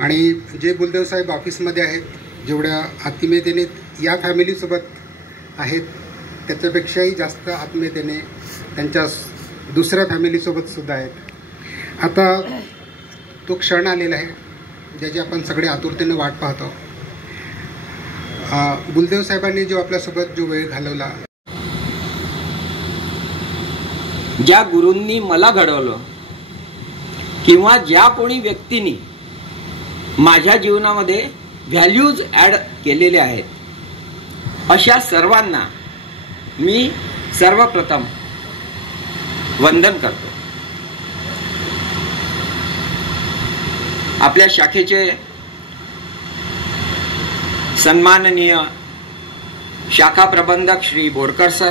आणि जे बुलदेव साहेब ऑफिसमध्ये आहेत, जेवढ्या आत्मीयतेने या फॅमिलीसोबत आहेत त्याच्यापेक्षाही जास्त आत्मीयतेने त्यांच्या दुसऱ्या फॅमिलीसोबत सुद्धा आहेत. आता तो क्षण आलेला आहे ज्याची आपण सगळे आतुरतेने वाट पाहतो. बुलदेव साहेबांनी जो आपल्यासोबत जो वेळ घालवला, ज्या गुरूंनी मला घडवलं किंवा ज्या कोणी व्यक्तींनी माझ्या जीवनामध्ये व्हॅल्यूज ॲड केलेले आहेत, अशा सर्वांना मी सर्वप्रथम वंदन करतो. आपल्या शाखेचे सन्माननीय शाखा प्रबंधक श्री बोरकर सर,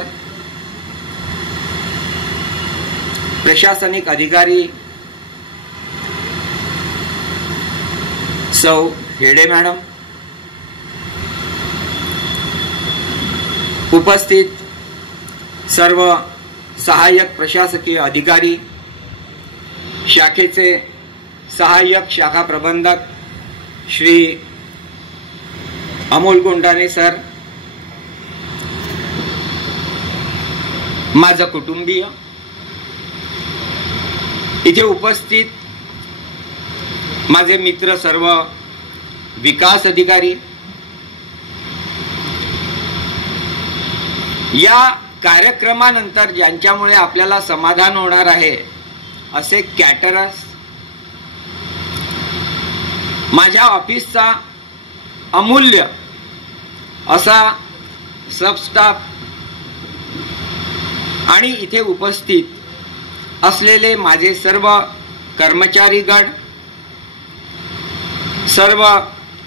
प्रशासनिक अधिकारी सौ हेडे मॅडम, उपस्थित सर्व सहाय्यक प्रशासकीय अधिकारी, शाखेचे सहाय्यक शाखा प्रबंधक श्री अमोल गोंडाने सर, माझं कुटुंबीय, इथे उपस्थित माझे मित्र सर्व विकास अधिकारी, या कार्यक्रमानंतर ज्यांच्यामुळे आपल्याला समाधान होणार आहे असे कॅटरर्स, माझ्या ऑफिसचा अमूल्य असा सबस्टाफ आणि इथे उपस्थित असलेले माझे सर्व कर्मचारीगण, सर्व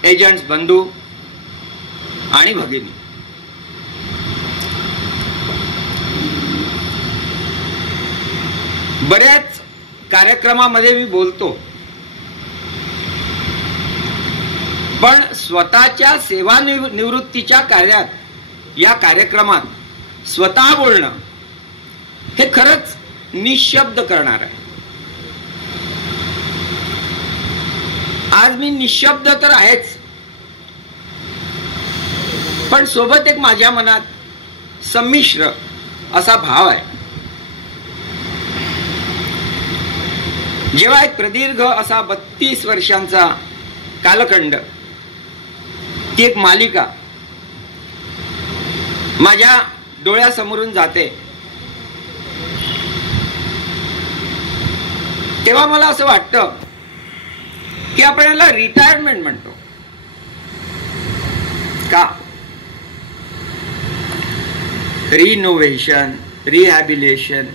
एजंट्स बंधू आणि भगिनी, बऱ्याच कार्यक्रमामध्ये मी बोलतो, पण स्वतःच्या सेवानिवृत्तीच्या कार्यात या कार्यक्रमात स्वतः बोलणं हे खरंच निशब्द करणार आहे. आज मी निशब्द तर आहेच, पण सोबत एक माझ्या मनात संमिश्र असा भाव आहे. जेव्हा एक प्रदीर्घ असा 32 वर्षांचा कालखंड, ती एक मालिका माझ्या डोळ्यासमोरून जाते, तेव्हा मला असं वाटतं की आपण याला रिटायरमेंट म्हणतो का? रिनोव्हेशन, रिहॅबिलिटेशन,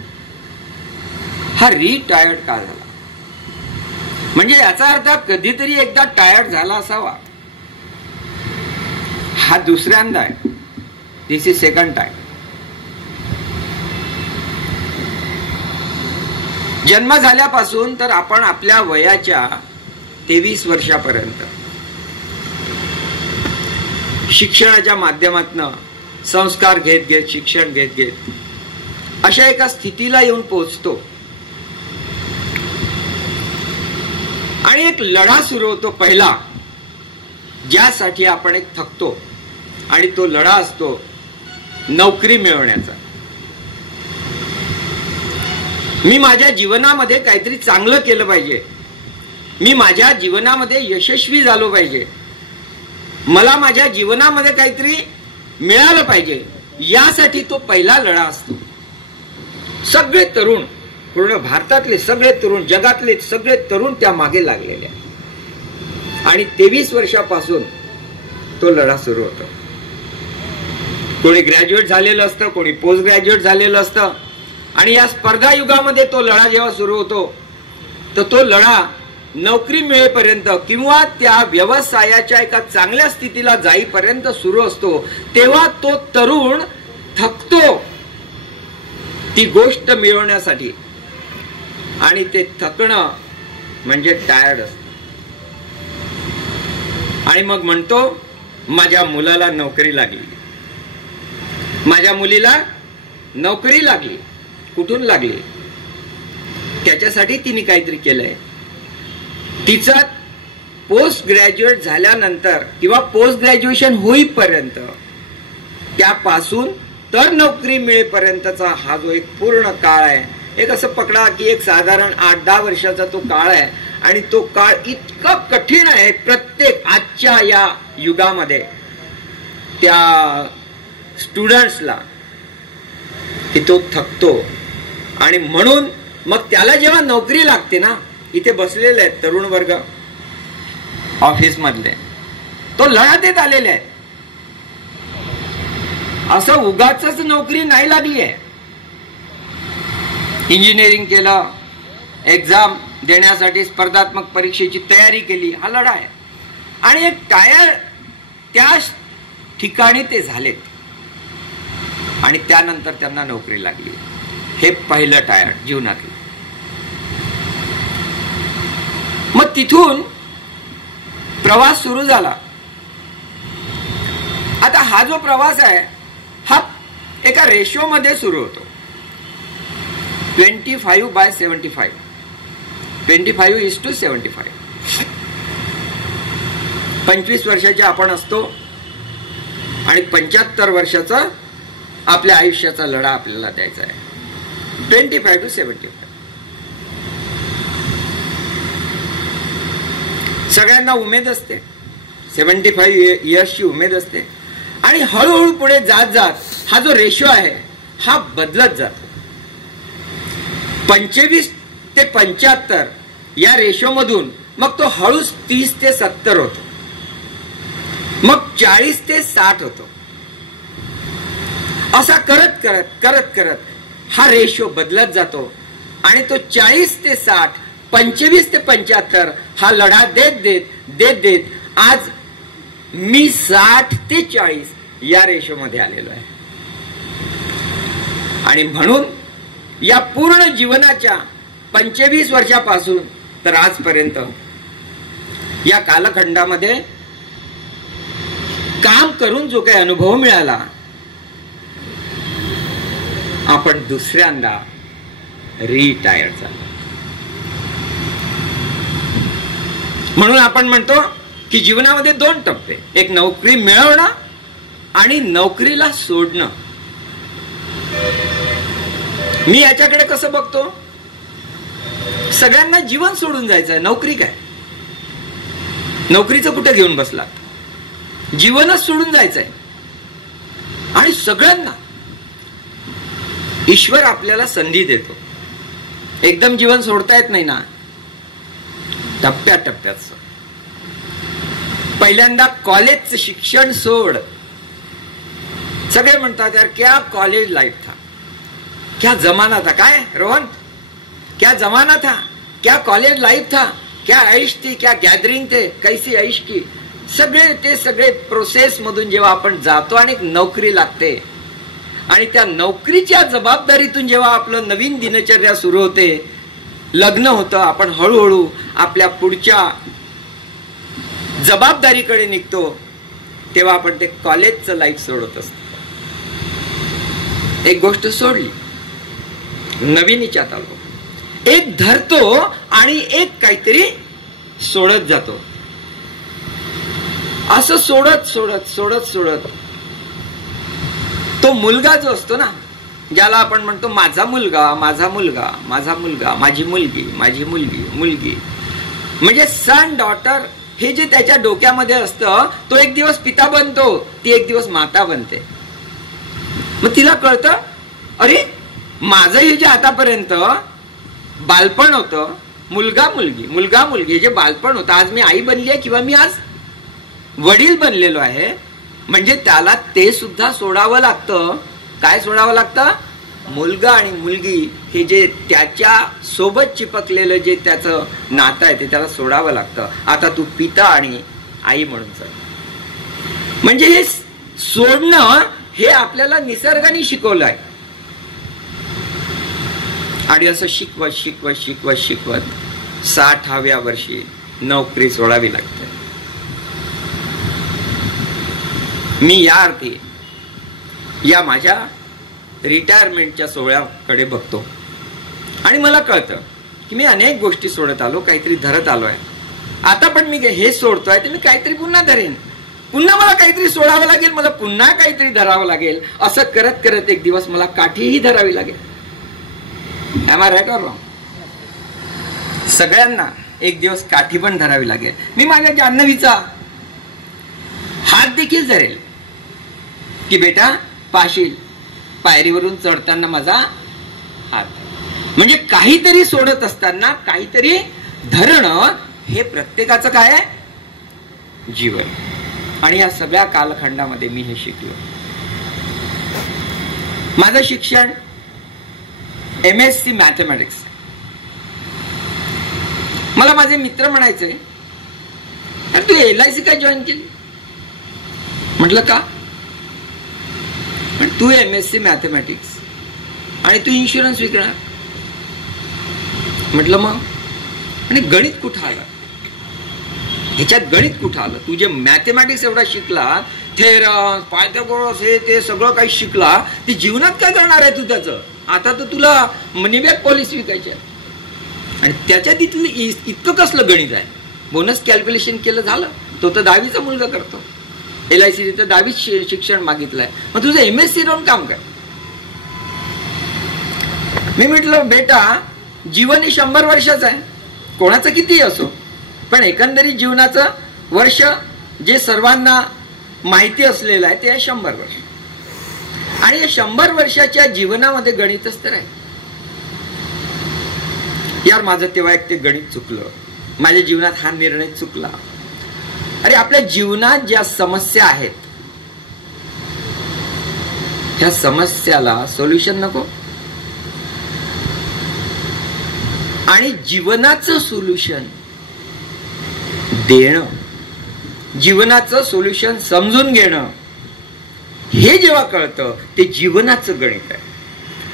हा रिटायर्ड का झाला? म्हणजे याचा अर्थ कधीतरी एकदा टायर्ड झाला असावा. हा दुसऱ्यांदा आहे. दिस इज सेकंड टाइम. जन्म झाल्यापासून तर आपण आपल्या वयाच्या 23 वर्षापर्यंत शिक्षणाच्या माध्यमातून संस्कार घेत घेत, शिक्षण घेत घेत अशा एका स्थितीला येऊन पोहोचतो आणि एक लढा सुरू होतो पहिला, ज्यासाठी आपण एक थकतो, आणि तो लढा असतो नोकरी मिळवण्याचा. मी माझ्या जीवनामध्ये काहीतरी चांगलं केलं पाहिजे, मी माझ्या जीवनामध्ये यशस्वी झालो पाहिजे, मला माझ्या जीवनामध्ये काहीतरी मिळालं पाहिजे, यासाठी तो पहिला लढा असतो. सगळे तरुण, पूर्ण भारतातले सगळे तरुण, जगातले सगळे तरुण त्या मागे लागलेले आहेत आणि 23 वर्षापासून तो लढा सुरू होतो. कोणी ग्रॅज्युएट झालेलं असतं, कोणी पोस्ट ग्रॅज्युएट झालेलं असतं, आणि या स्पर्धा युगामध्ये तो लढा जेव्हा सुरू होतो तर तो लढा नोकरी मिळेपर्यंत किंवा त्या व्यवसायाच्या एका चांगल्या स्थितीला जाईपर्यंत सुरू असतो. तेव्हा तो तरुण थकतो ती गोष्ट मिळवण्यासाठी, आणि ते थकणं म्हणजे टायर्ड असतं. आणि मग म्हणतो, माझ्या मुलाला नोकरी लागली, माझ्या मुलीला नोकरी लागली. कुठून लागली? त्याच्यासाठी तिने काहीतरी केलंय. तिचा पोस्ट ग्रॅज्युएट झाल्यानंतर किंवा पोस्ट ग्रॅज्युएशन होईपर्यंत त्यापासून तर नोकरी मिळेपर्यंतचा हा जो एक पूर्ण काळ आहे, एक असं पकडा की एक साधारण 8-10 वर्षाचा तो काळ आहे. आणि तो काळ इतका कठीण आहे प्रत्येक आजच्या या युगामध्ये त्या स्टुडंट्सला की तो थकतो. आणि म्हणून मग त्याला जेव्हा नोकरी लागते ना, इथे बसलेले आहेत तरुण वर्ग ऑफिस मधले, तो लढा देत आलेले आहेत. असं उगाचच नोकरी नाही लागली आहे. इंजिनिअरिंग केलं, एक्झाम देण्यासाठी स्पर्धात्मक परीक्षेची तयारी केली, हा लढा आहे. आणि एक टायर त्या ठिकाणी ते झालेत आणि त्यानंतर त्यांना नोकरी लागली. हे पहिलं टायर जीवनातलं. मग तिथून प्रवास सुरू झाला. आता हा जो प्रवास आहे हा एका रेशो मध्ये सुरू होतो. 25/75. 25:75. 25 वर्षाचे आपण असतो आणि 75 वर्षाचा आपल्या आयुष्याचा लढा आपल्याला द्यायचा आहे. 25-75. सगळ्यांना उमेद असते, 75 इयर्सची उमेद असते. आणि हळूहळू पुढे जात जात हा जो रेशो आहे हा बदलत जातो. 25 ते 75 या रेशो मधून मग तो हळूच 30 ते 70 होतो, मग 40 ते 60 होतो. असा करत करत करत करत हा रेशो बदलत जातो आणि तो 40 ते 60, 25 ते 75 हा लढा देत देत देत देत आज मी 60 ते 40 या रेशो मध्ये आलेलो आहे. आणि म्हणून या पूर्ण जीवनाच्या 25 वर्षापासून तर आजपर्यंत या कालखंडामध्ये काम करून जो काही अनुभव मिळाला, आपण दुसऱ्यांदा रिटायर झालो. म्हणून आपण म्हणतो की जीवनामध्ये 2 टप्पे, एक नोकरी मिळवणं आणि नोकरीला सोडणं. मी याच्याकडे कसं बघतो, सगळ्यांना जीवन सोडून जायचंय, नोकरी काय, नोकरीचं कुठे घेऊन बसला, जीवनच सोडून जायचंय. आणि सगळ्यांना ईश्वर आपल्याला संधी देतो. एकदम जीवन सोडता येत नाही ना, टप्प्याटप्प्यात. पहिल्यांदा कॉलेजचं शिक्षण सोड. सगळे म्हणतात यार क्या कॉलेज लाइफ था, क्या जमाना था. काय रोहन, क्या जमाना था, क्या कॉलेज लाइफ था, क्या ऐश थी, क्या गॅदरिंग थे, कैसी ऐश की. सगळे प्रोसेस मधून जेव्हा आपण जातो आणि एक नोकरी लागते आणि त्या नोकरीच्या जबाबदारीतून जेव्हा आपलं नवीन दिनचर्या सुरू होते, लग्न होतं, आपण हळूहळू आपल्या पुढच्या जबाबदारीकडे निघतो, तेव्हा आपण ते कॉलेजचं लाईफ सोडत असतो. एक गोष्ट सोडली, नवीन हिच्यात आलो, एक धरतो आणि एक काहीतरी सोडत जातो. असं सोडत सोडत सोडत सोडत तो मुलगा जो असतो ना, ज्याला आपण म्हणतो माझा मुलगा, माझा मुलगा, माझा मुलगा, माझी मुलगी, माझी मुलगी, मुलगी, म्हणजे सन डॉटर, हे जे त्याच्या डोक्यामध्ये असतं, तो एक दिवस पिता बनतो, ती एक दिवस माता बनते. मग तिला कळतं, अरे माझं हे जे आतापर्यंत बालपण होतं, मुलगा मुलगी, मुलगा मुलगी, हे जे बालपण होतं, आज मी आई बनली आहे किंवा मी आज वडील बनलेलो आहे, म्हणजे त्याला ते सुद्धा सोडावं लागतं. काय सोडावं लागतं? मुलगा आणि मुलगी हे जे त्याच्या सोबत चिपकलेलं जे त्याचं नातं आहे ते त्याला सोडावं लागतं. आता तू पिता आणि आई म्हणून चाल. म्हणजे हे सोडणं हे आपल्याला निसर्गाने शिकवलं आहे. आणि असं शिकवत शिकवत शिकवत शिकवत 60व्या वर्षी नोकरी सोडावी लागते. मी या अर्थी या माझ्या रिटायरमेंटच्या सोहळ्याकडे बघतो आणि मला कळतं की मी अनेक गोष्टी सोडत आलो, काहीतरी धरत आलोय. आता पण मी हे सोडतोय तर मी काहीतरी पुन्हा धरेन, पुन्हा मला काहीतरी सोडावं लागेल, मला पुन्हा काहीतरी धरावं लागेल. असं करत करत एक दिवस मला काठीही धरावी लागेल. Am I right or wrong? सगळ्यांना एक दिवस काठी पण धरावी लागेल. मी माझ्या जान्हवीचा हात देखील धरेल की बेटा पाशील, पायरीवरून चढताना माझा हात. म्हणजे काहीतरी सोडत असताना काहीतरी धरणं हे प्रत्येकाचं काय आहे? जीवन. आणि या सगळ्या कालखंडामध्ये मी हे शिकलो. माझं शिक्षण MSc मॅथमॅटिक्स. मला माझे मित्र म्हणायचे तू LIC काय जॉईन केली? म्हटलं का? पण तू MSc मॅथमॅटिक्स आणि तू इन्शुरन्स विकणार. म्हटलं मग? आणि गणित कुठं आलं? ह्याच्यात गणित कुठं आलं? तू जे मॅथमॅटिक्स एवढा शिकला, थेरम, पायथागोरस, हे ते सगळं काही शिकला, ते जीवनात काय करणार आहे तू त्याचं? आता तर तुला मनी बॅक पॉलिसी विकायची आहे. आणि त्याच्यात इतकं कसलं गणित आहे? बोनस कॅल्क्युलेशन केलं झालं. तो तर 10वीचा मुलगा करतो. LIC तर 10वी शिक्षण मागितलंय. मग तुझं MSc राहून काम काय? मी म्हटलं बेटा जीवन हे 100 वर्षाचं आहे, कोणाचं कितीही असो, पण एकंदरीत जीवनाचं वर्ष जे सर्वांना माहिती असलेलं आहे ते आहे 100 वर्ष. आणि या 100 वर्षाच्या जीवनामध्ये गणितच तर आहे. यार माझं तेव्हा एक ते गणित चुकलं, माझ्या जीवनात हा निर्णय चुकला. अरे आपल्या जीवनात ज्या समस्या आहेत त्या समस्याला सोल्युशन नको, आणि जीवनाचं सोल्युशन देणं, जीवनाचं सोल्युशन समजून घेणं, हे जेव्हा कळतं ते जीवनाचं गणित आहे.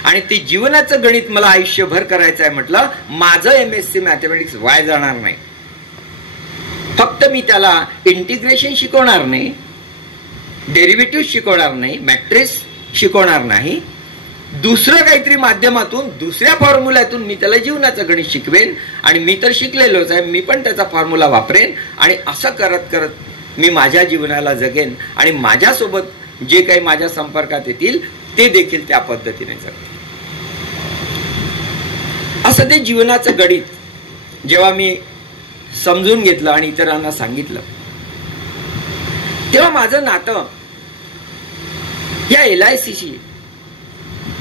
आणि ते जीवनाचं गणित मला आयुष्यभर करायचं आहे म्हटलं, माझं MSc मॅथमॅटिक्स वाया जाणार नाही. फक्त मी त्याला इंटिग्रेशन शिकवणार नाही, डेरिव्हेटिव्ह शिकवणार नाही, मॅट्रिक्स शिकवणार नाही, दुसरं काहीतरी माध्यमातून दुसऱ्या फॉर्म्युल्यातून मी त्याला जीवनाचं गणित शिकवेन. आणि मी तर शिकलेलोच आहे, मी पण त्याचा फॉर्म्युला वापरेन. आणि असं करत करत मी माझ्या जीवनाला जगेन आणि माझ्यासोबत जे काही माझ्या संपर्कात येतील ते देखील त्या पद्धतीने जगतील. असं ते जीवनाचं गणित जेव्हा मी समजून घेतलं आणि इतरांना सांगितलं, तेव्हा माझं नातं या LICशी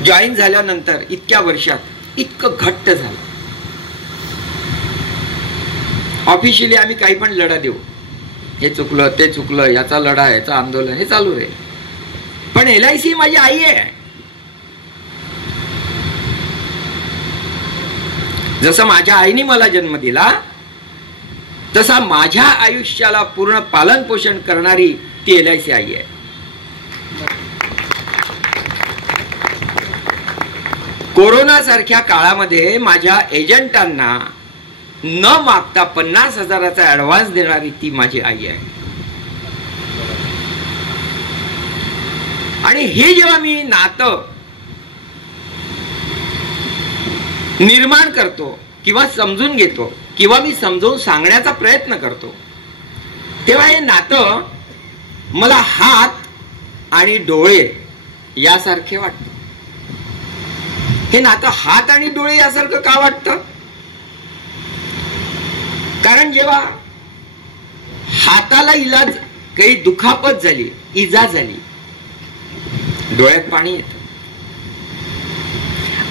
जॉईन झाल्यानंतर इतक्या वर्षात इतकं घट्ट झालं. ऑफिशियली आम्ही काही पण लढा देऊ, हे चुकलं ते चुकलं, याचा लढा, याचा आंदोलन, हे चालू आहे. पण LIC माझी आई आहे. जसं माझ्या आईने मला जन्म दिला तसा माझ्या आयुष्याला पूर्ण पालन पोषण करणारी ती LIC आई आहे. कोरोना सारख्या काळामध्ये माझ्या एजंटांना न मागता 50,000चा ऍडव्हान्स देणारी ती माझी आई आहे. आणि हे जेव्हा मी नातं निर्माण करतो किंवा समजून घेतो किंवा मी समजावून सांगण्याचा प्रयत्न करतो, तेव्हा हे नातं मला हात आणि डोळे यासारखे वाटतं. हे नातं हात आणि डोळे यासारखं का वाटतं? कारण जेव्हा हाताला इलाज, काही दुखापत झाली, इजा झाली, डोळ्यात पाणी येतं.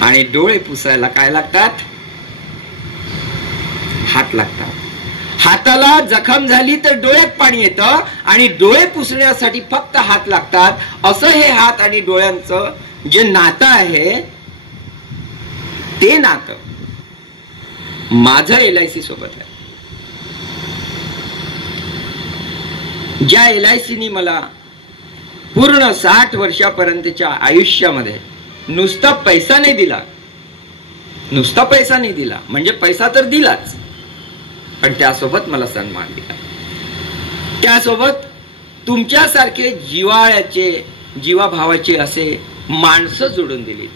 आणि डोळे पुसायला काय लागतात? हात लागतात. हाताला जखम झाली तर डोळ्यात पाणी येतं आणि डोळे पुसण्यासाठी फक्त हात लागतात. असं हे हात आणि डोळ्यांचं जे नातं आहे ते नातं माझं LIC सोबत आहे. ज्या LICनी मला पूर्ण 60 वर्षापर्यंतच्या आयुष्यामध्ये नुसता पैसा नाही दिला, नुसता पैसा नाही दिला, म्हणजे पैसा तर दिलाच, पण त्यासोबत मला सन्मान दिला. त्यासोबत तुमच्यासारखे जिव्हाळ्याचे, जीवाभावाचे असे माणसं जोडून दिली.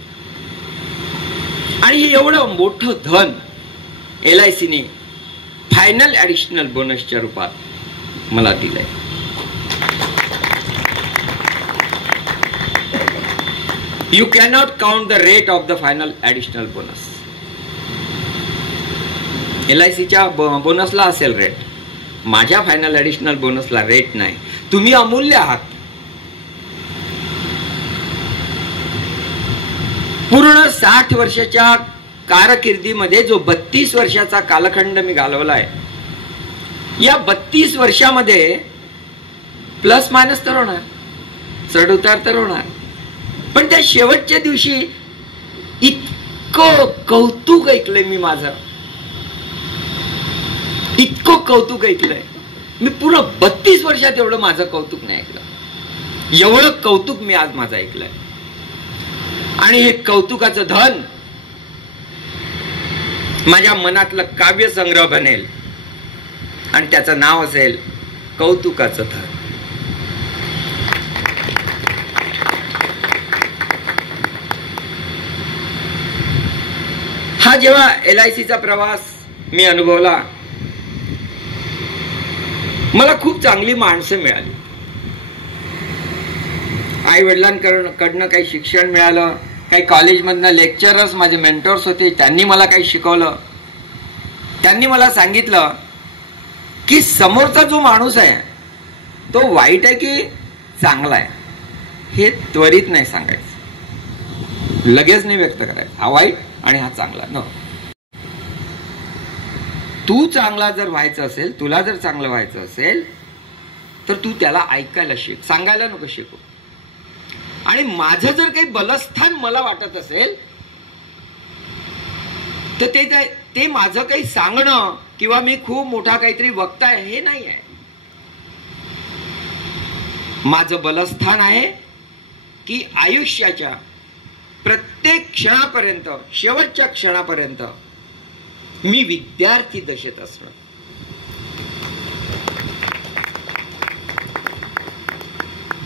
आणि हे एवढं मोठं धन LICने फायनल ॲडिशनल बोनसच्या रूपात मला दिलंय. You cannot count the rate of the final additional bonus. LICच्या बोनसला असेल रेट, माझ्या फायनल ॲडिशनल बोनसला रेट नाही. तुम्ही अमूल्य आहात. पूर्ण 60 वर्षाच्या कारकिर्दीमध्ये जो 32 वर्षाचा कालखंड मी घालवलाय, या 32 वर्षामध्ये प्लस मायनस तर होणार, चढ उतार तर होणार, पण त्या शेवटच्या दिवशी इतकं कौतुक ऐकलंय मी माझं, इतकं कौतुक ऐकलंय मी. पूर्ण 32 वर्षात एवढं माझं कौतुक नाही ऐकलं. एवढं कौतुक मी आज माझं ऐकलंय. आणि हे कौतुकाचं धन माझ्या मनातलं काव्य संग्रह बनेल आणि त्याचं नाव असेल कौतुकाचं धन. हा जेव्हा LICचा प्रवास मी अनुभवला, मला खूप चांगली माणसं मिळाली. आई वडिलांकडनं काही शिक्षण मिळालं, काही कॉलेजमधनं लेक्चरर्स माझे मेंटॉर्स होते, त्यांनी मला काही शिकवलं. त्यांनी मला सांगितलं की समोरचा जो माणूस आहे तो वाईट आहे की चांगला आहे हे त्वरित नाही सांगायचं, लगेच नाही व्यक्त करायचं. हा वाईट आणि हा चांगला न. तू चांगला जर व्हायचं असेल, तुला जर चांगलं व्हायचं असेल तर तू त्याला ऐकायला शिक, सांगायला नको शिकू. आणि माझं जर काही बलस्थान मला वाटत असेल तर ते माझं काही सांगणं किंवा मी खूप मोठा काहीतरी वक्ता आहे हे नाही आहे. माझं बलस्थान आहे की आयुष्याच्या प्रत्येक क्षणापर्यंत, शेवटच्या क्षणापर्यंत मी विद्यार्थी दशेत असणं.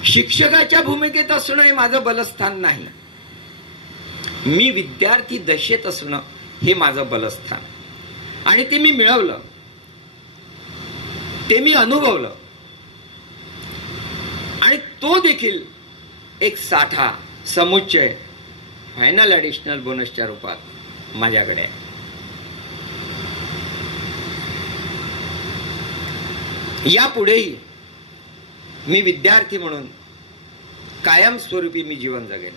शिक्षकाच्या भूमिकेत असणं हे माझं बलस्थान नाही. मी विद्यार्थी दशेत असणं हे माझं बलस्थान. आणि ते मी मिळवलं, ते मी अनुभवलं. आणि तो देखील एक साठा, समुच्चय फायनल ॲडिशनल बोनसच्या रूपात माझ्याकडे आहे. यापुढेही मी विद्यार्थी म्हणून कायमस्वरूपी मी जीवन जगेन.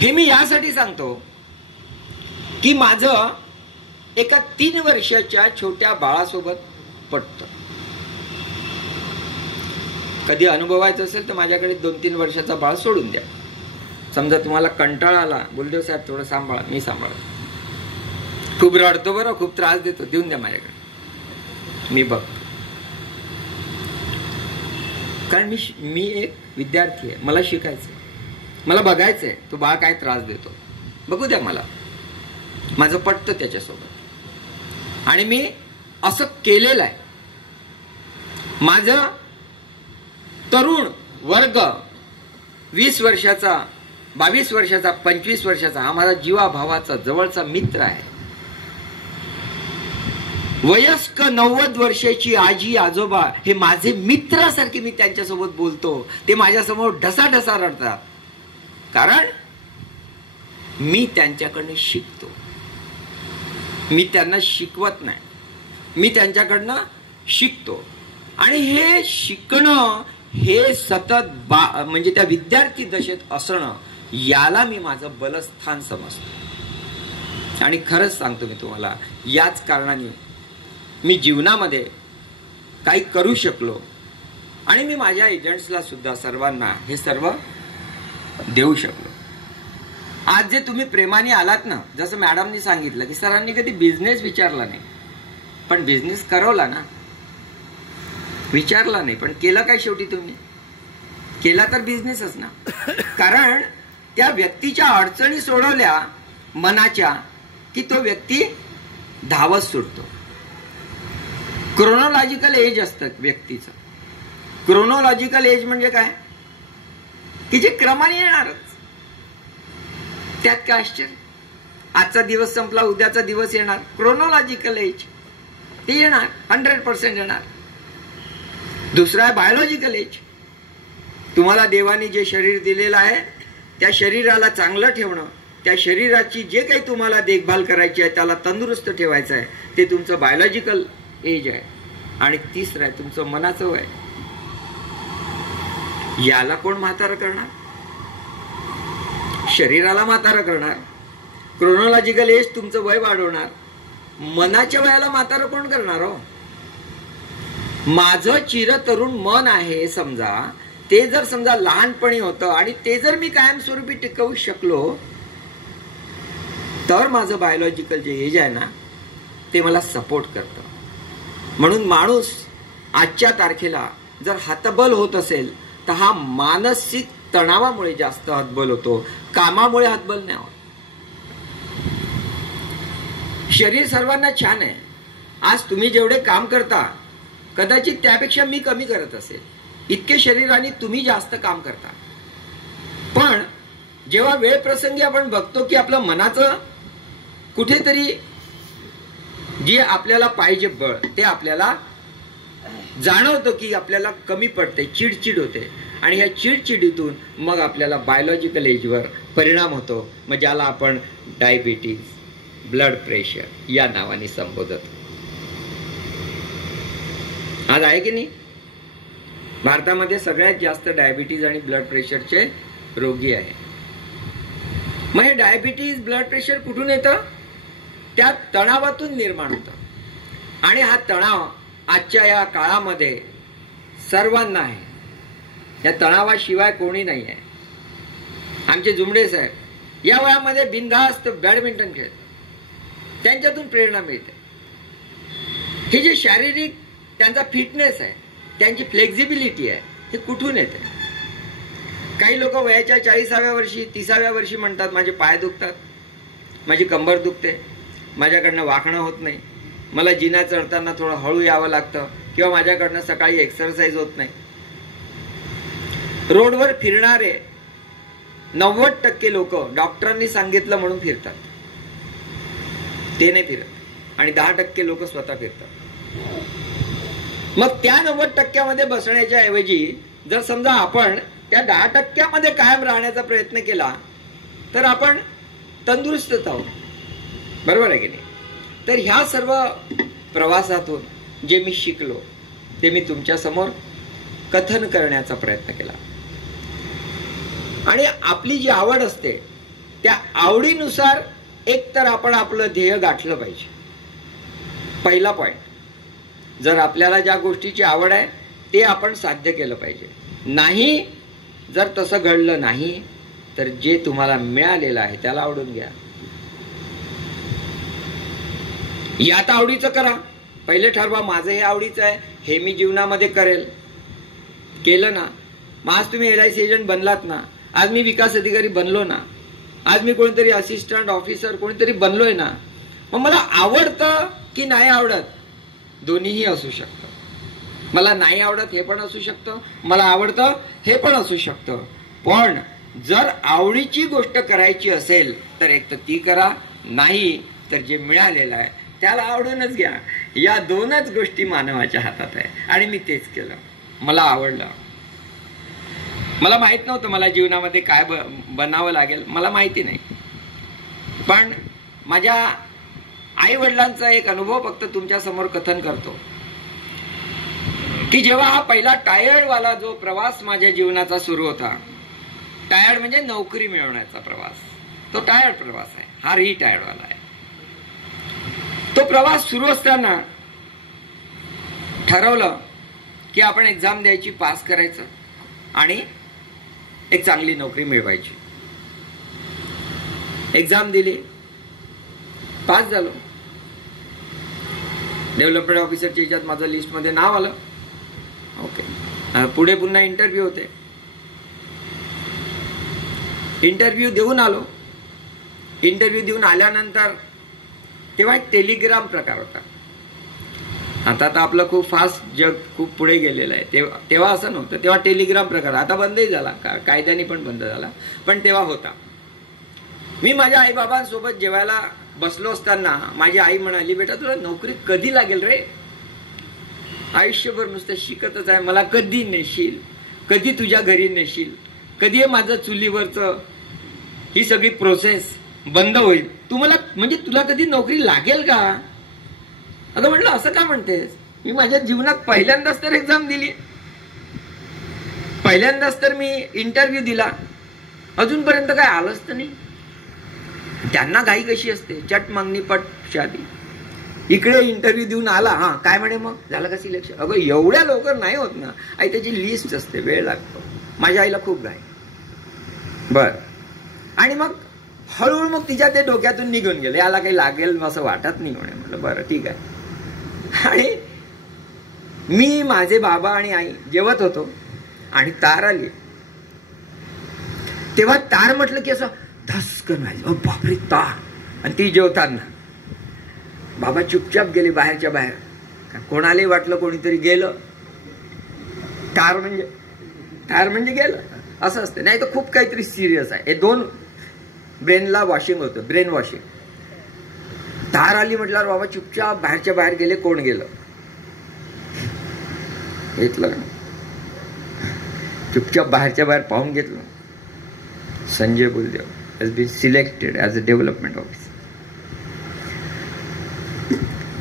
हे मी यासाठी सांगतो की माझं एका 3 वर्षाच्या छोट्या बाळासोबत पटतं. कधी अनुभवायचं असेल तर माझ्याकडे 2-3 वर्षाचा बाळ सोडून द्या. समजा तुम्हाला कंटाळा आला, बोलदेव साहेब थोडं सांभाळा, मी सांभाळतो. खूप रडतो बरं, खूप त्रास देतो, देऊन द्या माझ्याकडे, मी बघतो. कारण मी एक विद्यार्थी आहे, मला शिकायचंय, मला बघायचंय तो बाळ काय त्रास देतो, बघू द्या मला, माझं पटतं त्याच्यासोबत. आणि मी असं केलेलं आहे. माझं तरुण वर्ग 20 वर्षाचा, 22 वर्षाचा, 25 वर्षाचा हा माझा जीवाभावाचा जवळचा मित्र आहे. वयस्क 90 वर्षाची आजी आजोबा हे माझे मित्रासारखे मी त्यांच्यासोबत बोलतो. ते माझ्यासमोर ढसाढसा रडतात, कारण मी त्यांच्याकडनं शिकतो. मी त्यांना शिकवत नाही, मी त्यांच्याकडनं शिकतो. आणि हे शिकणं हे सतत म्हणजे त्या विद्यार्थी दशेत असणं, याला मी माझं बलस्थान समजतो. आणि खरंच सांगतो मी तुम्हाला, याच कारणाने मी जीवनामध्ये काही करू शकलो. आणि मी माझ्या एजंट्सला सुद्धा सर्वांना हे सर्व देऊ शकलो. आज जे तुम्ही प्रेमाने आलात ना, जसं मॅडमनी सांगितलं की सरांनी कधी बिझनेस विचारला नाही, पण बिझनेस करवला ना. विचारला नाही पण केलं काय, शेवटी तुम्ही केला तर बिझनेसच ना. कारण त्या व्यक्तीच्या अडचणी सोडवल्या मनाच्या की तो व्यक्ती धावत सुटतो. क्रोनॉलॉजिकल एज असतं व्यक्तीचं. क्रोनॉलॉजिकल एज म्हणजे काय की जे क्रमाने येणारच, त्यात काय आश्चर्य. आजचा दिवस संपला, उद्याचा दिवस येणार. क्रोनॉलॉजिकल एज ते येणार, 100% येणार. दुसरा आहे बायोलॉजिकल एज. तुम्हाला देवाने जे शरीर दिलेलं आहे त्या शरीराला चांगलं ठेवणं, त्या शरीराची जे काही तुम्हाला देखभाल करायची आहे, त्याला तंदुरुस्त ठेवायचं आहे, ते तुमचं बायोलॉजिकल एज आहे. आणि तिसरं आहे तुमचं मनाचं वय. याला कोण म्हातारं करणार? शरीराला म्हातारं करणार. क्रोनॉलॉजिकल एज तुमचं वय वाढवणार. मनाच्या वयाला म्हातारं कोण करणार हो? माझं चिरतरुण मन आहे समजा, ते जर समजा लहानपणी होतं आणि ते जर मी कायमस्वरूपी टिकवू शकलो तर माझं बायोलॉजिकल जे एज आहे ना ते मला सपोर्ट करतं. म्हणून माणूस आजच्या तारखेला जर हतबल होत असेल तर हा मानसिक तणावामुळे जास्त हतबल होतो, कामामुळे हतबल नाही होत. शरीर सर्वांना छान आहे. आज तुम्ही जेवढे काम करता कदाचित त्यापेक्षा मी कमी करत असेल, इतके शरीराने तुम्ही जास्त काम करता. पण जेव्हा वेळ प्रसंगी आपण बघतो की आपलं मनाचं कुठेतरी जे आपल्याला पाहिजे बळ ते आपल्याला जाणवतं की आपल्याला कमी पडते, चिडचिड होते. आणि ह्या चिडचिडीतून मग आपल्याला बायोलॉजिकल एजवर परिणाम होतो, मग ज्याला आपण डायबिटीज, ब्लड प्रेशर या नावाने संबोधत. आज आहे की नाही? भारतामध्ये सगळ्यात जास्त डायबिटीज आणि ब्लड प्रेशरचे रोगी आहे. मग हे डायबिटीज, ब्लड प्रेशर कुठून येतं? त्या तणावातून निर्माण होतं. आणि हा तणाव आजच्या या काळामध्ये सर्वांना आहे. या तणावाशिवाय कोणी नाही आहे. आमचे जुमडे साहेब या वयामध्ये बिनधास्त बॅडमिंटन खेळतात, त्यांच्यातून प्रेरणा मिळते. हे जे शारीरिक त्यांचा फिटनेस आहे, त्यांची फ्लेक्झिबिलिटी आहे, हे कुठून येते? काही लोक वयाच्या 40व्या वर्षी, 30व्या वर्षी म्हणतात माझे पाय दुखतात, माझी कंबर दुखते, माझ्याकडनं वाकणं होत नाही, मला जिना चढताना थोडं हळू यावं लागतं, किंवा माझ्याकडनं सकाळी एक्सरसाइज होत नाही. रोडवर फिरणारे 90% लोक डॉक्टरांनी सांगितलं म्हणून फिरतात, ते नाही फिरत. आणि 10% लोक स्वतः फिरतात. मग त्या 90% बसण्याच्या ऐवजी जर समजा आपण त्या 10% कायम राहण्याचा प्रयत्न केला तर आपण तंदुरुस्तच आहोत. बरोबर आहे की नाही? तर ह्या सर्व प्रवासातून जे मी शिकलो ते मी तुमच्या समोर कथन करण्याचा प्रयत्न केला. आणि आपली जी आवड असते त्या आवडीनुसार एक तर आपण आपलं ध्येय गाठलं पाहिजे. पहिला पॉइंट, जर आपल्याला ज्या गोष्टीची आवड आहे ते आपण साध्य केलं पाहिजे. नाही जर तसं घडलं नाही तर जे तुम्हाला मिळालेलं आहे त्याला आवडून घ्या. यात आवडीचं करा. पहिले ठरवा माझं हे आवडीचं आहे, हे मी जीवनामध्ये करेल. केलं ना, मग आज तुम्ही LIC एजंट बनलात ना, आज मी विकास अधिकारी बनलो ना, आज मी कोणीतरी असिस्टंट ऑफिसर कोणीतरी बनलोय ना, मग मला आवडतं की नाही आवडत दोन्हीही असू शकतं. मला नाही आवडत हे पण असू शकतं, मला आवडतं हे पण असू शकतं. पण जर आवडीची गोष्ट करायची असेल तर एक तर ती करा, नाही तर जे मिळालेलं आहे त्याला आवडूनच घ्या. या दोनच गोष्टी मानवाच्या हातात आहे. आणि मी तेच केलं. मला आवडलं. मला माहित नव्हतं मला जीवनामध्ये काय बनावं लागेल, मला माहिती नाही. पण माझ्या आई वडिलांचा एक अनुभव फक्त तुमच्या समोर कथन करतो की जेव्हा हा पहिला टायर्डवाला जो प्रवास माझ्या जीवनाचा सुरू होता, टायर्ड म्हणजे नोकरी मिळवण्याचा प्रवास, तो टायर्ड प्रवास आहे. हा रिटायर्डवाला आहे. तो प्रवास सुरू असताना ठरवलं की आपण एक्झाम द्यायची, पास करायचं आणि एक चांगली नोकरी मिळवायची. एक्झाम दिली, पास झालो. डेव्हलपमेंट ऑफिसरच्या ह्याच्यात माझं लिस्टमध्ये नाव आलं. ओके, पुढे पुन्हा इंटरव्ह्यू होते. इंटरव्ह्यू देऊन आलो. इंटरव्ह्यू देऊन आल्यानंतर तेव्हा एक टेलिग्राम प्रकार होता. आता तर आपलं खूप फास्ट जग खूप पुढे गेलेलं आहे. तेव्हा असं नव्हतं. तेव्हा टेलिग्राम प्रकार, आता बंदही झाला, कायद्याने पण बंद झाला, पण तेव्हा होता. मी माझ्या आईबाबांसोबत जेवायला बसलो असताना माझी आई म्हणाली, बेटा तुला नोकरी कधी लागेल रे? आयुष्यभर नुसतं शिकतच आहे, मला कधी नेशील, कधी तुझ्या घरी नेशील, कधी हे माझं चुलीवरचं ही सगळी प्रोसेस बंद होईल, तू मला म्हणजे तुला कधी नोकरी लागेल का? अगं म्हटलं असं का म्हणतेस? मी माझ्या जीवनात पहिल्यांदाच तर एक्झाम दिली, पहिल्यांदाच तर मी इंटरव्ह्यू दिला, अजूनपर्यंत काय आलंच तर नाही. त्यांना घाई कशी असते, चट मागणी पट शादी. इकडे इंटरव्ह्यू देऊन आला, हा काय म्हणे मग झालं का सिलेक्शन? अगं एवढ्या लवकर नाही होत ना आई, त्याची लिस्ट असते, वेळ लागतो. माझ्या आईला खूप घाई. बर, आणि मग हळूहळू मग तिच्या ते डोक्यातून निघून गेले, याला काही लागेल असं वाटत नाही म्हणे. म्हटलं बरं ठीक आहे. आणि मी माझे बाबा आणि आई जेवत होतो आणि तार आली. तेव्हा तार म्हटलं की असं धसकन व्हायचं, बापरे तार. आणि ती जेवताना बाबा चुपचाप गेले बाहेरच्या बाहेर. कोणालाही वाटलं कोणीतरी गेलं. तार म्हणजे गेलं असं असतं, नाही तर खूप काहीतरी सिरियस आहे. हे दोन ब्रेनला वॉशिंग होतं, ब्रेन वॉशिंग. तार आली म्हटल्यावर बाबा चुपचाप बाहेरच्या बाहेर गेले. कोण गेलं घेतलं, चुपचाप बाहेरच्या बाहेर पाहून घेतलं. Sanjay Buldev has been selected as a development officer.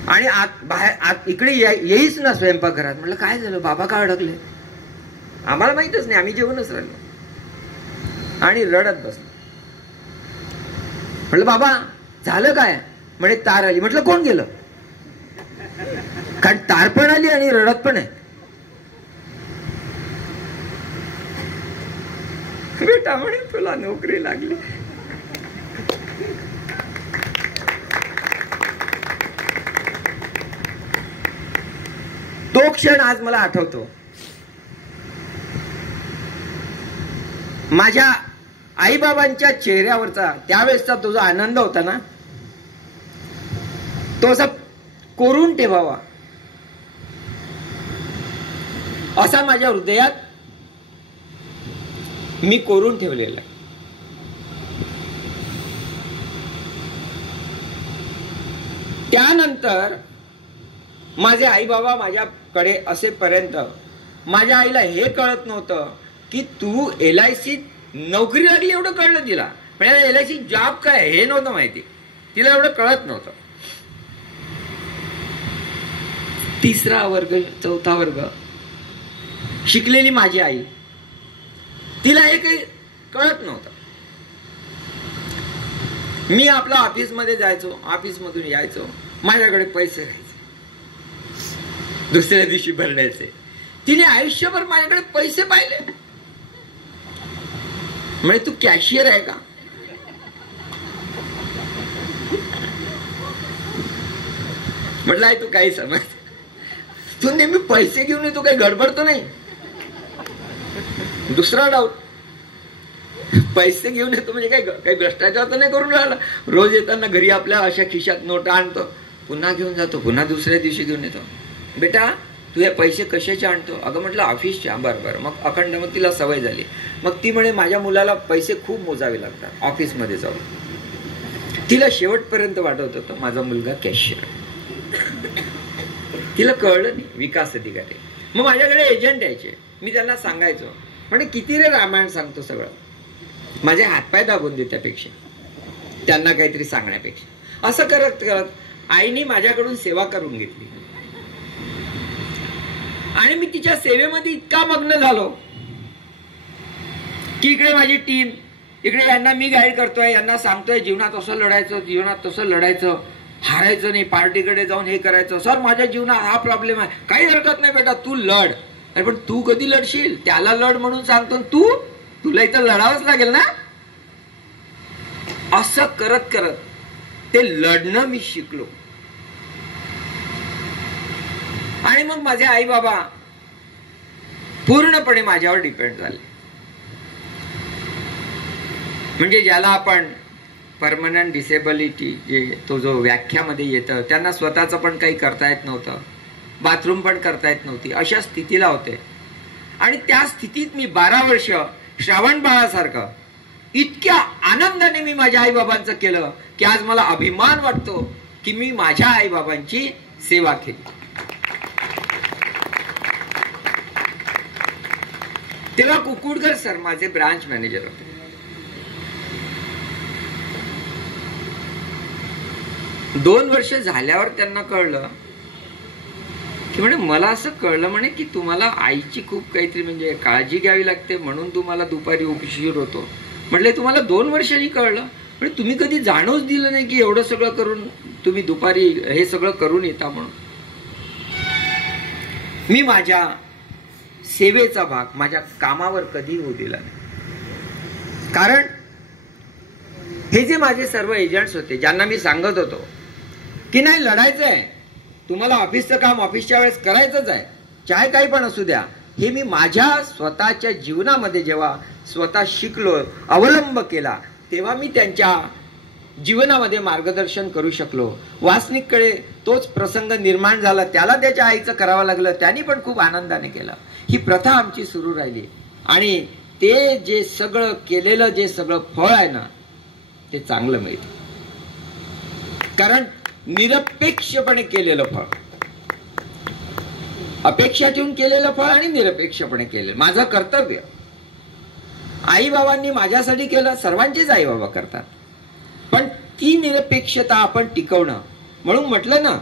आणि आत इकडे येईच ना स्वयंपाकघरात. म्हटलं काय झालं, बाबा का अडकले? आम्हाला माहितच नाही, आम्ही जेवणच राहिलो. आणि रडत बसलो. म्हटलं बाबा झालं काय? म्हणे तार आली. म्हटलं कोण गेलं? कारण तार पण आली आणि रडत पण आहे. बेटा म्हणे तुला नोकरी लागली. तो क्षण आज मला आठवतो. माझ्या आईबाबांच्या चेहऱ्यावरचा त्यावेळेसचा तो जो आनंद होता ना, तो असा कोरून ठेवावा असा माझ्या हृदयात मी कोरून ठेवलेला. त्यानंतर माझे आई बाबा माझ्याकडे असेपर्यंत माझ्या आईला हे कळत नव्हतं की तू LIC नोकरी लागली, एवढं कळलं तिला. पण LIC जॉब काय हे नव्हतं माहिती, तिला एवढं कळत नव्हतं. 3रा वर्ग 4था वर्ग शिकलेली माझी आई, तिला हे काही कळत नव्हतं. मी आपला ऑफिसमध्ये जायचो, ऑफिसमधून यायचो, माझ्याकडे पैसे राहायचे, दुसऱ्या दिवशी भरण्याचे. तिने आयुष्यभर माझ्याकडे पैसे पाहिले. म्हणजे तू कॅशियर आहे का? म्हटलं आहे तू काही समज, तू नेहमी पैसे घेऊन येतो, काही गडबडतो नाही. दुसरा डाऊट, पैसे घेऊन येतो म्हणजे काही भ्रष्टाचार तर नाही करून राहिला? रोज येताना घरी आपल्या अशा खिशात नोटा आणतो, पुन्हा घेऊन जातो, पुन्हा दुसऱ्या दिवशी घेऊन येतो. बेटा तू हे पैसे कशाचे आणतो? अगं म्हटलं ऑफिसच्या. बरं. मग अखंड, मग तिला सवय झाली. मग ती म्हणे माझ्या मुलाला पैसे खूप मोजावे लागतात ऑफिसमध्ये जाऊन. तिला शेवटपर्यंत वाटत होतं माझा मुलगा कॅशियर. तिला कळलं नाही, विकास अधिकारी. मग माझ्याकडे एजंट यायचे, मी त्यांना सांगायचो, म्हणजे किती रे रामायण सांगतो सगळं, माझे हातपाय दाबून दे त्यापेक्षा, त्यांना काहीतरी सांगण्यापेक्षा. असं करत करत आईने माझ्याकडून सेवा करून घेतली. आणि मी तिच्या सेवेमध्ये इतका मग्न झालो की इकडे माझी टीम, इकडे यांना मी गाईड करतोय, यांना सांगतोय जीवनात असं लढायचं, जीवनात तसं लढायचं, हारायचं नाही, पार्टीकडे जाऊन हे करायचं. सर माझ्या जीवनात हा प्रॉब्लेम आहे. काही हरकत नाही बेटा, तू लढ. अरे पण तू कधी लढशील? त्याला लढ म्हणून सांगतो, तुला इथं लढावंच लागेल ना. असं करत करत ते लढणं मी शिकलो. आणि मग माझे आई बाबा पूर्णपणे माझ्यावर डिपेंड झाले. म्हणजे ज्याला आपण परमनंट डिसेबिलिटी, जे तो जो व्याख्यामध्ये येतं, त्यांना स्वतःचं पण काही करता येत नव्हतं, बाथरूम पण करता येत नव्हती, अशा स्थितीला होते. आणि त्या स्थितीत मी 12 वर्ष श्रावण बाळासारखं इतक्या आनंदाने मी माझ्या आईबाबांचं केलं की आज मला अभिमान वाटतो की मी माझ्या आईबाबांची सेवा केली. तेव्हा कुकुडकर सर माझे ब्रांच मॅनेजर होते. दोन वर्ष झाल्यावर त्यांना कळलं की म्हणे मला असं कळलं म्हणे की तुम्हाला आईची खूप काहीतरी म्हणजे काळजी घ्यावी लागते म्हणून तुम्हाला दुपारी उशीर होतो. म्हटले तुम्हाला 2 वर्षांनी कळलं. म्हणजे तुम्ही कधी जाणूच दिलं नाही की एवढं सगळं करून तुम्ही दुपारी हे सगळं करून येता म्हणून. मी माझ्या सेवेचा भाग माझ्या कामावर कधी होऊ दिला नाही. कारण हे जे माझे सर्व एजंट्स होते ज्यांना मी सांगत होतो की नाही लढायचं आहे, तुम्हाला ऑफिसचं काम ऑफिसच्या वेळेस करायचंच आहे, चाहे काही पण असू द्या, हे मी माझ्या स्वतःच्या जीवनामध्ये जेव्हा स्वतः शिकलो, अवलंब केला, तेव्हा मी त्यांच्या जीवनामध्ये मार्गदर्शन करू शकलो. वासनिककडे तोच प्रसंग निर्माण झाला, त्याला त्याच्या आईचं करावं लागलं, त्यांनी पण खूप आनंदाने केलं. ही प्रथा आमची सुरू राहिली आणि ते जे सगळं केलेलं जे सगळं फळ आहे ना ते चांगलं मिळतं. कारण निरपेक्षपणे केलेलं फळ, अपेक्षा ठेवून केलेलं फळ आणि निरपेक्षपणे केलेलं माझं कर्तव्य. आई बाबांनी माझ्यासाठी केलं, सर्वांचेच आई बाबा करतात, पण ती निरपेक्षता आपण टिकवणं. म्हणून म्हटलं ना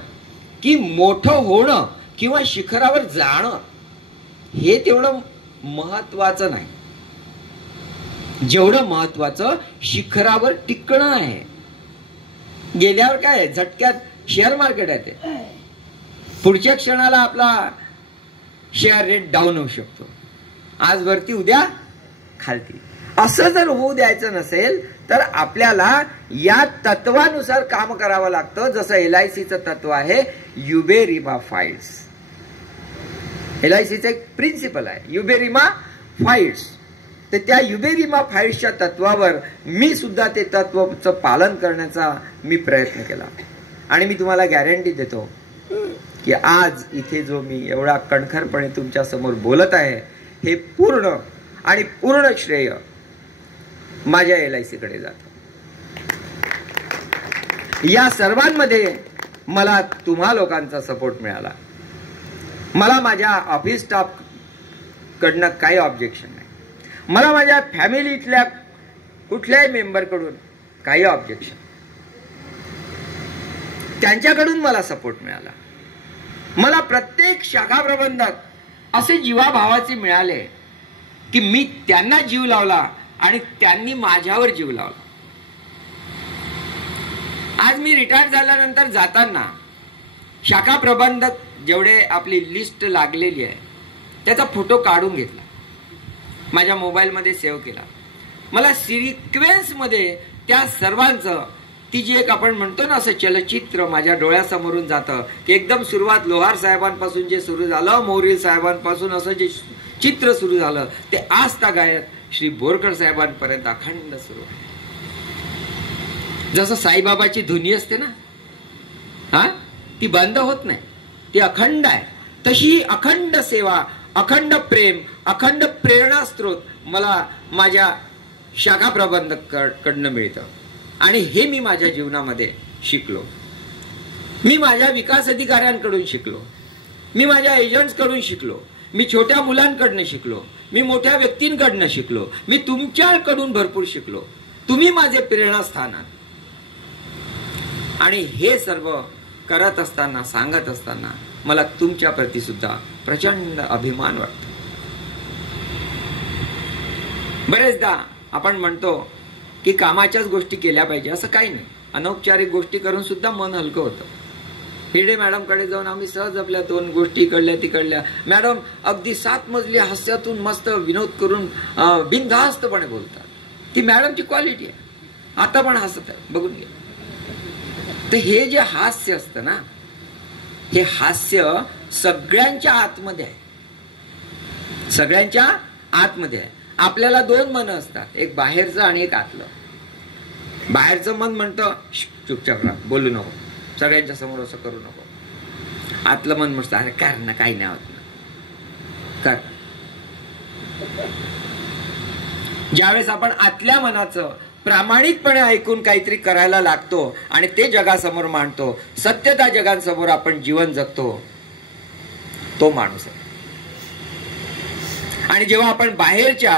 की मोठं होणं किंवा शिखरावर जाणं हे तेवढं महत्वाचं नाही जेवढं महत्वाचं शिखरावर टिकणं आहे. गेल्यावर काय झटक्यात शेअर मार्केट आहे, ते पुढच्या क्षणाला आपला शेअर रेट डाऊन होऊ शकतो, आज वरती उद्या खालती. असं जर होऊ द्यायचं नसेल तर आपल्याला या तत्वानुसार काम करावं लागतं. जसं LICचं तत्व आहे युबेरिमा फाईट्स. LICचं एक प्रिन्सिपल आहे युबेरिमा फाईट्स. तर त्या युबेरिमा फाईट्सच्या तत्वावर मी सुद्धा ते तत्वाचं पालन करण्याचा मी प्रयत्न केला. आणि मी तुम्हाला गॅरंटी देतो की आज इथे जो मी एवढा कणखरपणे तुमच्या समोर बोलत आहे हे पूर्ण आणि पूर्ण श्रेय माझ्या LICकडे जातं. या सर्वांमध्ये मला तुम्हा लोकांचा सपोर्ट मिळाला. मला माझ्या ऑफिस स्टाफ कडनं काही ऑब्जेक्शन नाही, मला माझ्या फॅमिलीतल्या कुठल्याही मेंबरकडून काही ऑब्जेक्शन, त्यांच्याकडून मला सपोर्ट मिळाला. मला प्रत्येक शाखा प्रबंधक असे जीवाभावाचे मिळाले की मी त्यांना जीव लावला आणि त्यांनी माझ्यावर जीव लावला. आज मी रिटायर झाल्यानंतर जाताना शाखा प्रबंधक जेवढे आपली लिस्ट लागलेली आहे त्याचा फोटो काढून घेतला, माझ्या मोबाईलमध्ये सेव्ह केला. मला सिक्वेन्समध्ये त्या सर्वांचं, ती जी एक आपण म्हणतो ना असं चलचित्र माझ्या डोळ्यासमोरून जातं की एकदम सुरुवात लोहार साहेबांपासून जे सुरू झालं, मोरील साहेबांपासून असं जे चित्र सुरू झालं ते आज तागायत श्री बोरकर साहेबांपर्यंत अखंड सुरू आहे. जसं साईबाबाची धुनी असते ना, हा, ती बंद होत नाही, ती अखंड आहे. तशी अखंड सेवा, अखंड प्रेम, अखंड प्रेरणा स्त्रोत मला माझ्या शाखा प्रबंधक कडनं मिळतं. आणि हे मी माझ्या जीवनामध्ये शिकलो. मी माझ्या विकास अधिकाऱ्यांकडून शिकलो, मी माझ्या एजंट्स कडून शिकलो, मी छोट्या मुलांकडनं शिकलो, मी मोठ्या व्यक्तींकडनं शिकलो, मी तुमच्याकडून भरपूर शिकलो. तुम्ही माझे प्रेरणास्थान आहात. आणि हे सर्व करत असताना, सांगत असताना मला तुमच्या प्रती सुद्धा प्रचंड अभिमान वाटतो. बरेचदा आपण म्हणतो की कामाच्याच गोष्टी केल्या पाहिजे, असं काही नाही. अनौपचारिक गोष्टी करून सुद्धा मन हलकं होतं. हिरडे मॅडम कडे जाऊन आम्ही सहज आपल्या 2 गोष्टी इकडल्या तिकडल्या, मॅडम अगदी 7 मजली हास्यातून मस्त विनोद करून बिनधास्तपणे बोलतात. ती मॅडमची क्वालिटी आहे. आता पण हसत आहे, बघून घ्या. तर हे जे हास्य असतं ना, हे हास्य सगळ्यांच्या आतमध्ये आहे, सगळ्यांच्या आतमध्ये आहे. आपल्याला 2 मन असतात, एक बाहेरचं आणि एक आतलं. बाहेरचं मन म्हणतं चुपचाप राहा, बोलू नको, सगळ्यांच्या समोर असं करू नको. आतलं मन म्हणतं अरे कर ना, काही नाही होत ना, कर. ज्यावेळेस आपण आतल्या मनाचं प्रामाणिकपणे ऐकून काहीतरी करायला लागतो आणि ते जगासमोर मांडतो, सत्यता जगांसमोर आपण जीवन जगतो, तो माणूस आहे. आणि जेव्हा आपण बाहेरच्या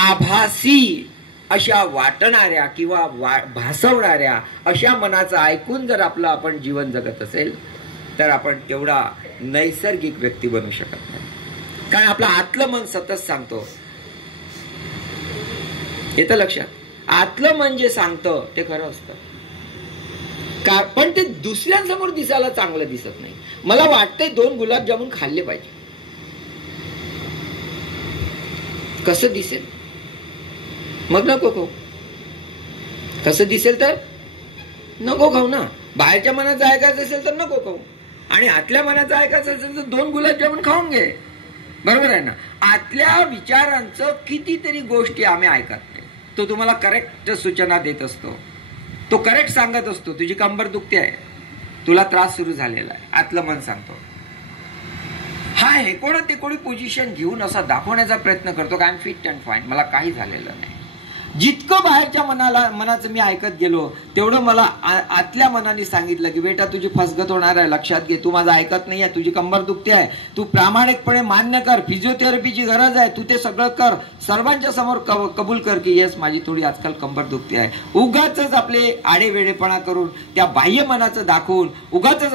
आभासी अशा वाटणाऱ्या किंवा भासवणाऱ्या अशा मनाचं ऐकून जर आपलं आपण जीवन जगत असेल तर आपण तेवढा नैसर्गिक व्यक्ती बनू शकत नाही. कारण आपलं आतलं मन सतत सांगतो, येतं लक्षात, आतलं मन जे सांगतं ते खरं असतं, पण ते दुसऱ्यांसमोर दिसायला चांगलं दिसत नाही. मला वाटतंय 2 गुलाबजामुन खाल्ले पाहिजे, कसं दिसेल, मग नको खाऊ. कसं दिसेल तर नको खाऊ ना. बाहेरच्या मनाचं ऐकायचं असेल तर नको खाऊ, आणि आतल्या मनाचं ऐकायचं असेल तर 2 गुलाबजामुन खाऊन घे. बरोबर आहे ना. आतल्या विचारांचं कितीतरी गोष्टी आम्ही ऐकत नाही. तो तुम्हाला करेक्ट सूचना देत असतो, तो करेक्ट सांगत असतो, तुझी कंबर दुखते आहे, तुला त्रास सुरू झालेला आहे. आतलं मन सांगतो, हा हे ते कोणी पोझिशन घेऊन असा दाखवण्याचा प्रयत्न करतो की I am fit and fine, मला काही झालेलं नाही. जितकं बाहेरच्या मनाचं मी ऐकत गेलो तेवढं मला आतल्या मनाने सांगितलं की बेटा तुझी फसगत होणार आहे, लक्षात घे, तू माझं ऐकत नाहीये, तुझी कंबर दुखते आहे, तू प्रामाणिकपणे मान्य कर, फिजिओथेरपीची गरज आहे, तू ते सगळं कर, सर्वांच्या समोर कबूल कर की येस माझी थोडी आजकाल कंबर दुखते आहे. उगाच आपले आडेवेडेपणा करून त्या बाह्य मनाचं दाखवून उगाच